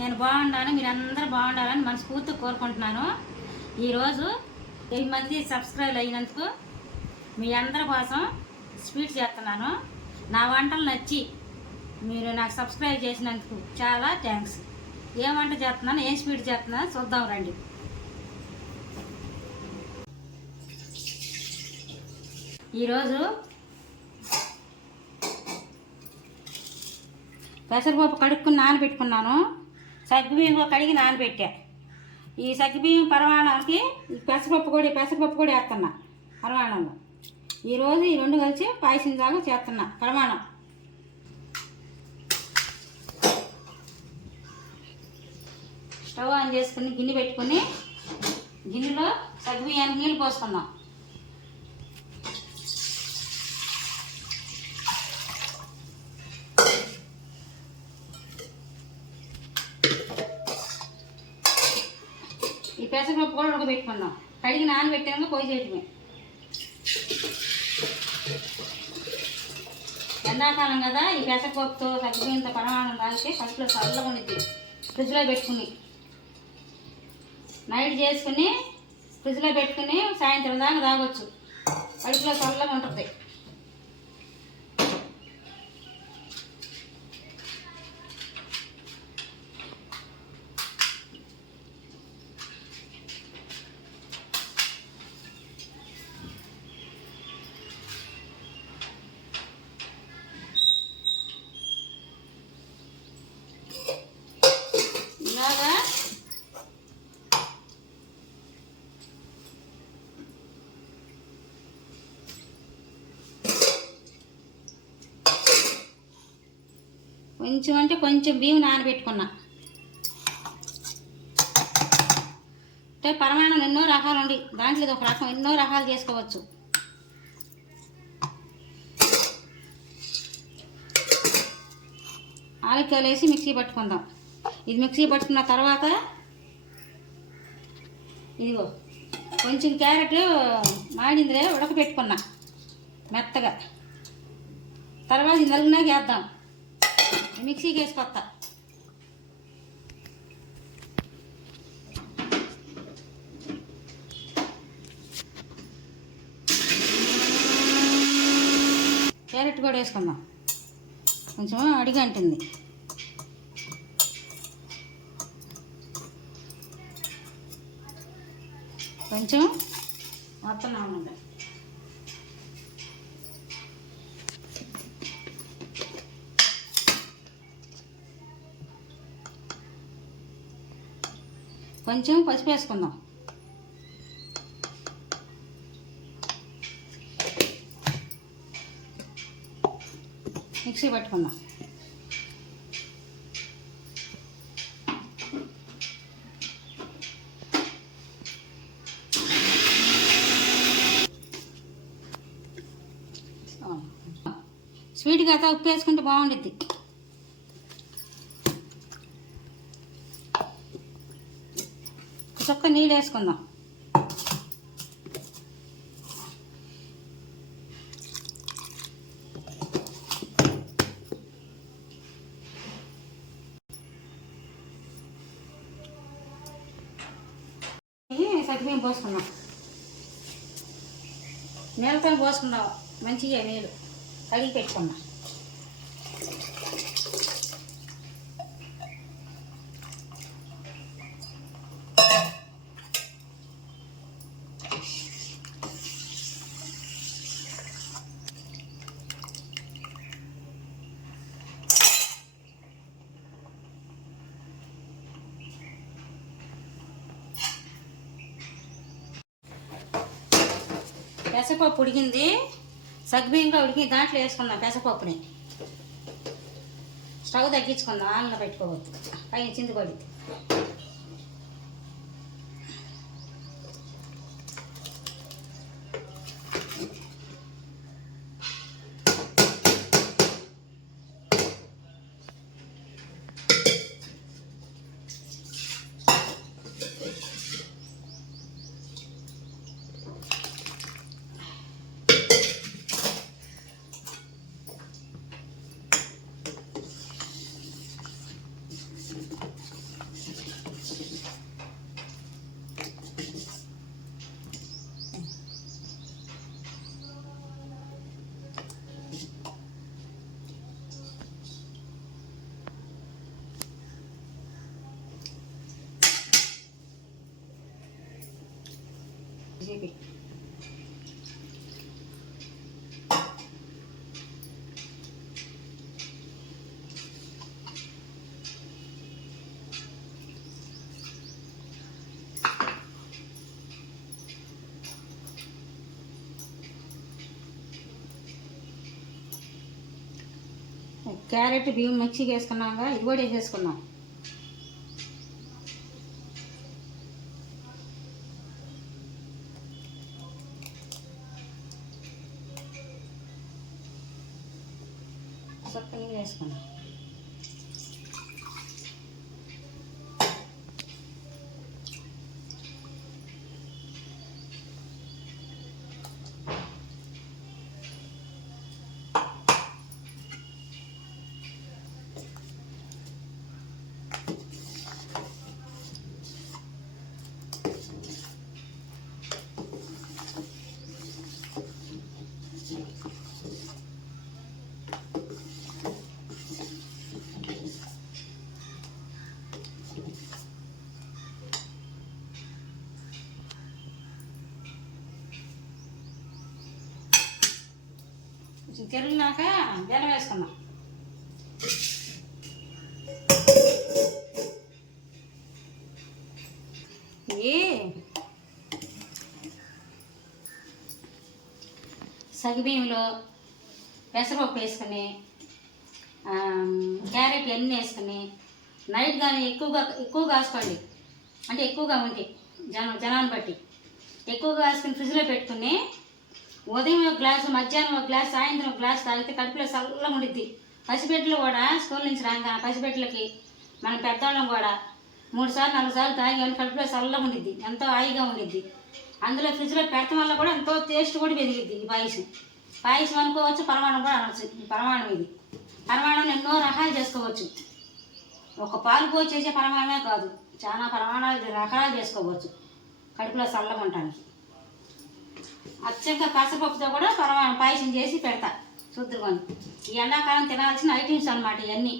నేను బాగుండాను, మీరందరూ బాగుండాలని మనస్ఫూర్తిగా కోరుకుంటున్నాను. ఈరోజు 1000 మంది సబ్స్క్రైబ్ అయినందుకు మీ అందరి కోసం స్వీట్ చేస్తున్నాను. నా వంటలు నచ్చి మీరు నాకు సబ్స్క్రైబ్ చేసినందుకు చాలా థ్యాంక్స్. ఏం వంట చేస్తున్నాను, ఏం స్వీట్ చేస్తున్నాను చూద్దాం రండి. ఈరోజు పెసరపప్పు కడుక్కుని నానబెట్టుకున్నాను. సగ్గుబియ్యం కడిగి నానబెట్టా. ఈ సగ్గుబియ్యం పరమాణానికి పెసరపప్పు కూడా వేస్తున్నా పరమాణంలో. ఈరోజు ఈ రెండు కలిసి పాయసం దాకా చేస్తున్నా పరమాణం. స్టవ్ ఆన్ చేసుకుని గిన్నె పెట్టుకుని గిన్నెలో సగ్గుబియ్యానికి నీళ్ళు పోసుకుందాం. ఈ పెసరపప్పు కూడా ఉడకబెట్టుకుందాం. కడిగి నానబెట్టాక పొయ్యి చేయటమే. ఎండాకాలం కదా, ఈ పెసరపప్పుతో సగ్గుబియ్యంతో పరమాణం తాగితే కడుపులో చల్లగా ఉండిద్ది. ఫ్రిడ్జ్లో పెట్టుకుని నైట్ చేసుకుని ఫ్రిడ్జ్లో పెట్టుకుని సాయంత్రం దాకా తాగొచ్చు. కడుపులో చల్లగా ఉంటుంది. ఇలాగా కొంచెం అంటే కొంచెం బియ్యం నానబెట్టుకున్నా. అంటే పరమాణం ఎన్నో రకాలు ఉండి దాంట్లో ఇది ఒక రకం, ఎన్నో రకాలు చేసుకోవచ్చు. ఆలుక్కాయలు వేసి మిక్సీ పట్టుకుందాం. ఇది మిక్సీ పట్టుకున్న తర్వాత ఇదిగో కొంచెం క్యారెట్ మాడిందిలే ఉడకపెట్టుకున్నా మెత్తగా. తర్వాత ఇది నలుగునాక వేద్దాం. మిక్సీకి వేసుకొస్తా. క్యారెట్ కూడా వేసుకుందాం. కొంచెం అడిగంటుంది. కొంచెం మొత్తం ఉండండి. కొంచెం పసుపు వేసుకుందాం. మిక్సీ పట్టుకుందాం. స్వీట్ కదా ఉప్పు వేసుకుంటే బాగుండిద్ది. చొక్క నీళ్ళు వేసుకుందాం. సగ్గుబియ్యం పోసుకుందాం. నీళ్ళతో పోసుకుందాం. మంచిగా నీళ్ళు కడిగి పెట్టుకున్నాం. పెసరపప్పు ఉడికింది. సగ్గుబియ్యంగా ఉడికింది. దాంట్లో వేసుకుందాం పెసరపప్పుని. స్టవ్ తగ్గించుకుందాం. ఆన్లో పెట్టుకోవద్దు, పైన చింది పడుద్ది. చెప్పి క్యారెట్ బియ్యం మిక్సీకి వేసుకున్నాక ఇది కూడా వేసేసుకున్నాం. చక్కగా వేసుకున్నాం. తెరిగినాక బెల్లం వేసుకున్నాం. ఇవి సగ్గుబియ్యంలో పెసరపప్పు వేసుకుని క్యారెట్ అన్నీ వేసుకుని నైట్ కానీ ఎక్కువ కాసుకోండి. అంటే ఎక్కువగా ఉంటే జనాన్ని బట్టి ఎక్కువగా వేసుకుని ఫ్రిడ్జ్లో పెట్టుకుని ఉదయం ఒక గ్లాసు, మధ్యాహ్నం ఒక గ్లాసు, సాయంత్రం ఒక గ్లాసు తాగితే కడుపులో చల్లగా ఉండిద్ది. పసిబిడ్డలు కూడా స్కూల్ నుంచి రాగా పసిబిడ్డలకి మన పెద్దవాళ్ళం కూడా 3 సార్లు 4 సార్లు తాగి కడుపులో చల్లగా ఉండిద్ది, ఎంతో హాయిగా ఉండిద్ది. అందులో ఫ్రిడ్జ్లో పెడతాం వల్ల కూడా ఎంతో టేస్ట్ కూడా పెరిగిద్ది. ఈ పాయసం అనుకోవచ్చు, పరమాణం కూడా అనవచ్చు. ఈ పరమాణం ఇది పరమాణం ఎన్నో రకాలు చేసుకోవచ్చు. ఒక పాలు పోయి చేసే పరమాణమే కాదు, చాలా రకాలు చేసుకోవచ్చు కడుపులో చల్లగా ఉండటానికి. అచ్చంగా పెసరపప్పుతో కూడా పాయసం చేసి పెడతా చూద్దుకొని. ఈ ఎండాకాలం తినాల్సిన ఐటమ్స్ అన్నమాట ఇవన్నీ.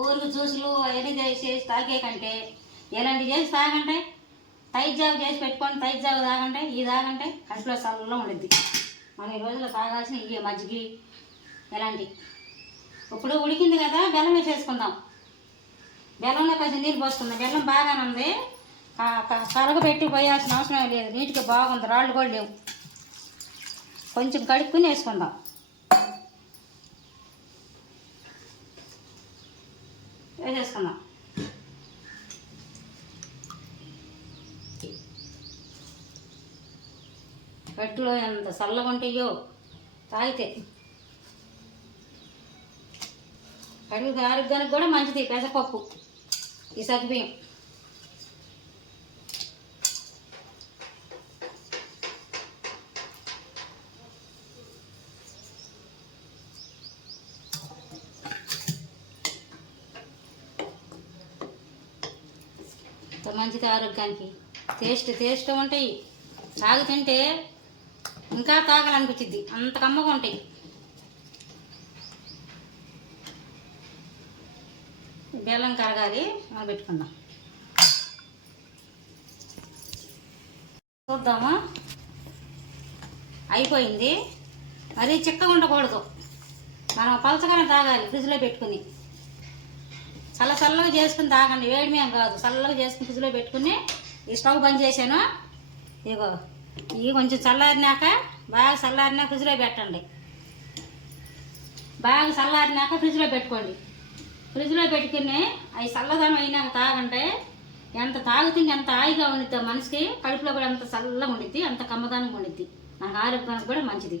ఊరికి జ్యూసులు అవన్నీ చేసి తాగే కంటే ఇలాంటివి చేసి తాగంటే, తైజ్ జాగు చేసి పెట్టుకొని తైజ్ జాగు తాగంటే, ఈ తాగంటే కడుపులో చల్లగా ఉండిద్ది. మనం ఈ రోజుల్లో తాగాల్సిన ఇవి మజ్జిగి ఇలాంటివి. ఇప్పుడు ఉడికింది కదా, బెల్లం వేసేసుకుందాం. బెల్లంలో కొంచెం నీళ్ళు పోసుకుందాం. బెల్లం బాగానే ఉంది, కరగబెట్టి పోయాల్సిన అవసరం లేదు. నీట్గా బాగుంది, రాళ్ళు కూడా లేవు. కొంచెం కడుక్కుని వేసుకుందాం. వేసేసుకుందాం. గడ్డలో ఎంత చల్లగా ఉంటాయో తాగితే. కడుగు ఆరోగ్యానికి కూడా మంచిది పెసరపప్పు, ఈ సగ్గుబియ్యం. మంచిది ఆరోగ్యానికి. టేస్ట్ ఉంటాయి. తాగి తింటే ఇంకా తాగాలనిపించింది, అంత కమ్మగా ఉంటాయి. బెల్లం కరగాలి, మనం పెట్టుకుందాం. చూద్దామా, అయిపోయింది. మరీ చిక్కగా ఉండకూడదు, మనం పలచగానే తాగాలి. ఫ్రిడ్జ్లో పెట్టుకుని చల్లగా చేసుకుని తాగండి, వేడి మేము కాదు. చల్లగా చేసుకుని ఫ్రిడ్జ్లో పెట్టుకుని ఈ స్టవ్ బంద్ చేశాను. ఇగో ఇవి కొంచెం చల్లారినాక, బాగా చల్లారినాక ఫ్రిడ్జ్లో పెట్టండి. బాగా చల్లారినాక ఫ్రిడ్జ్లో పెట్టుకోండి. ఫ్రిడ్జ్లో పెట్టుకుని అవి చల్లదనం అయినాక తాగంటే ఎంత తాగుతుంది, ఎంత హాయిగా ఉండిద్ది మనిషికి. కడుపులో కూడా ఎంత చల్లగా ఉండిద్ది, అంత కమ్మదానంగా ఉండిద్ది. మనకు ఆరోగ్యానికి కూడా మంచిది.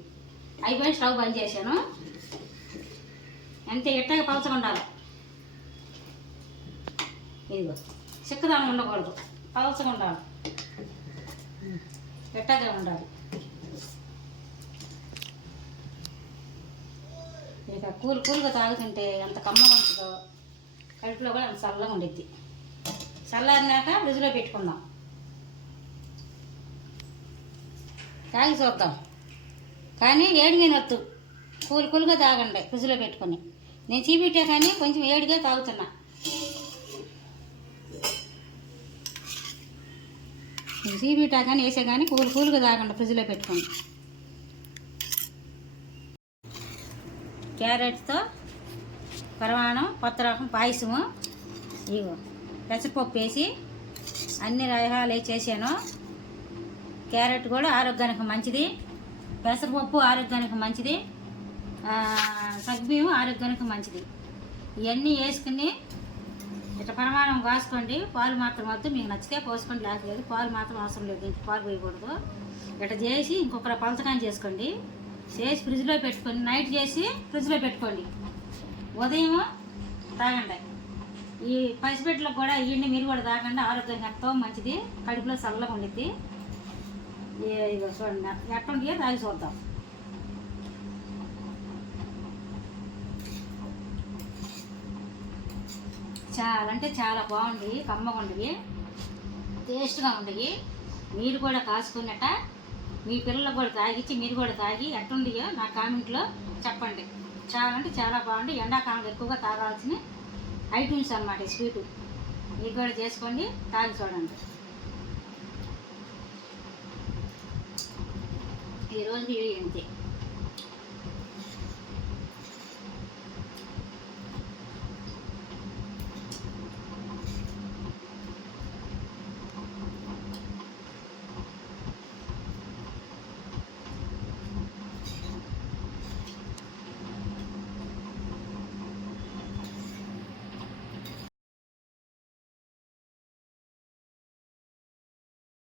అయిపోయి స్టవ్ బంద్ చేశాను. అంతే, ఎట్టగా పలచగా ఉండాలి. ఇదిగో చిక్కదనం ఉండకూడదు, పలచగా ఉండాలి, ఎట్టగా ఉండాలి. ఇక కూల్గా తాగుతుంటే ఎంత కమ్మగా ఉంటుందో, కడుపులో కూడా అంత చల్లగా ఉండిద్ది. చల్లారినాక ఫ్రిడ్జ్లో పెట్టుకుందాం. తాగి చూద్దాం. కానీ వేడిగా నొత్తు, కూల్గా తాగండి ఫ్రిడ్జ్లో పెట్టుకొని. నేను చీపెట్టే కానీ కొంచెం వేడిగా తాగుతున్నా. సీబీటా కానీ వేసే కానీ కూలుగా తాగండి, ఫ్రిడ్జ్లో పెట్టుకోండి. క్యారెట్తో పరమాణం కొత్త రకం పాయసము. ఇగో పెసరపప్పు వేసి అన్ని రకాలు వేసేసాను. క్యారెట్ కూడా ఆరోగ్యానికి మంచిది, పెసరపప్పు ఆరోగ్యానికి మంచిది, సగ్గుబియ్యం ఆరోగ్యానికి మంచిది. ఇవన్నీ వేసుకుని ఇట్లా పరమాణం కాసుకోండి. పాలు మాత్రం వద్దు, మీకు నచ్చితే పోసుకోండి, లేకపోతే పాలు మాత్రం అవసరం లేదు, ఇంక పాలు పోయకూడదు. ఇట్లా చేసి ఇంకొక పలచకాన్ని చేసుకోండి, చేసి ఫ్రిడ్జ్లో పెట్టుకొని నైట్ చేసి ఫ్రిడ్జ్లో పెట్టుకోండి, ఉదయం తాగండి. ఈ పసిపెట్టలకు కూడా ఇవన్నీ మీరు కూడా తాగండి, ఆరోగ్యంగా ఎంతో మంచిది, కడుపులో చల్లగా ఉండిద్ది. ఇదిగో చూడండి ఎట్టుండియో తాగి చూద్దాం. చాలా అంటే చాలా బాగుంది, కమ్మగా ఉండవి, టేస్ట్గా ఉండవి. మీరు కూడా కాసుకున్నట్ట మీ పిల్లలకు కూడా తాగిచ్చి మీరు కూడా తాగి ఎట్టుండియో నా కామెంట్లో చెప్పండి. చాలా అంటే చాలా బాగుంది, ఎండాకాలంలో ఎక్కువగా తాగాల్సిన ఐటమ్స్ అన్నమాట ఈ స్వీటు. మీరు కూడా చేసుకోండి, తాగి చూడండి. ఈరోజు వీడియో అంతే.